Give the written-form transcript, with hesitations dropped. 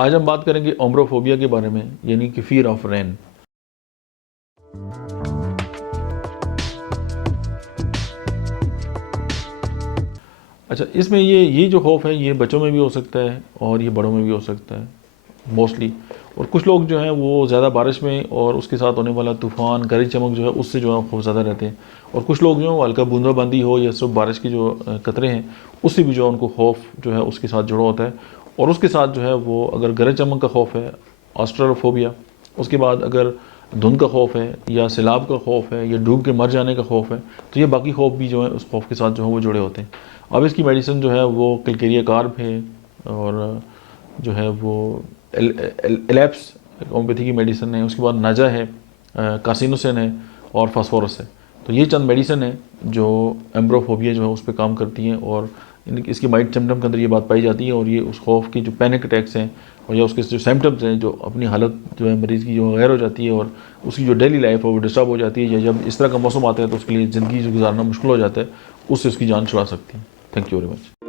आज हम बात करेंगे ओम्ब्रोफोबिया के बारे में, यानी कि फ़ियर ऑफ रेन। अच्छा, इसमें ये जो खौफ है ये बच्चों में भी हो सकता है और ये बड़ों में भी हो सकता है मोस्टली। और कुछ लोग जो हैं वो ज़्यादा बारिश में और उसके साथ होने वाला तूफ़ान, गरज चमक जो है उससे जो है खौफ ज़्यादा रहते हैं। और कुछ लोग जो हैं हल्का बूंदाबांदी हो या सिर्फ बारिश की जो कतरे हैं उससे भी जो है उनको खौफ जो है उसके साथ जुड़ा होता है। और उसके साथ जो है वो अगर गरज चमक का खौफ है, ऑस्ट्रेलोफोबिया, उसके बाद अगर धुंध का खौफ है या सैलाब का खौफ है या डूब के मर जाने का खौफ है, तो ये बाकी खौफ भी जो है उस खौफ के साथ जो है वो जुड़े होते हैं। अब इसकी मेडिसिन जो है वो क्लिकेरिया कार्ब है और जो है वो एलेप्स होम्योपैथी की मेडिसिन है। उसके बाद नाजा है, कार्सिनोसिन है और फास्फोरस है। तो ये चंद मेडिसिन है जो एम्ब्रोफोबिया जो है उस पर काम करती हैं। और इसकी माइट सिम्टम के अंदर ये बात पाई जाती है और ये उस खौफ की जो पैनिक अटैक्स हैं और या उसके जो सिम्टम्स हैं, जो अपनी हालत जो है मरीज़ की जो गैर हो जाती है और उसकी जो डेली लाइफ है वो डिस्टर्ब हो जाती है, या जब इस तरह का मौसम आता है तो उसके लिए ज़िंदगी जो गुजारना मुश्किल हो जाता है, उससे उसकी जान छुड़ा सकती है। Thank you very much.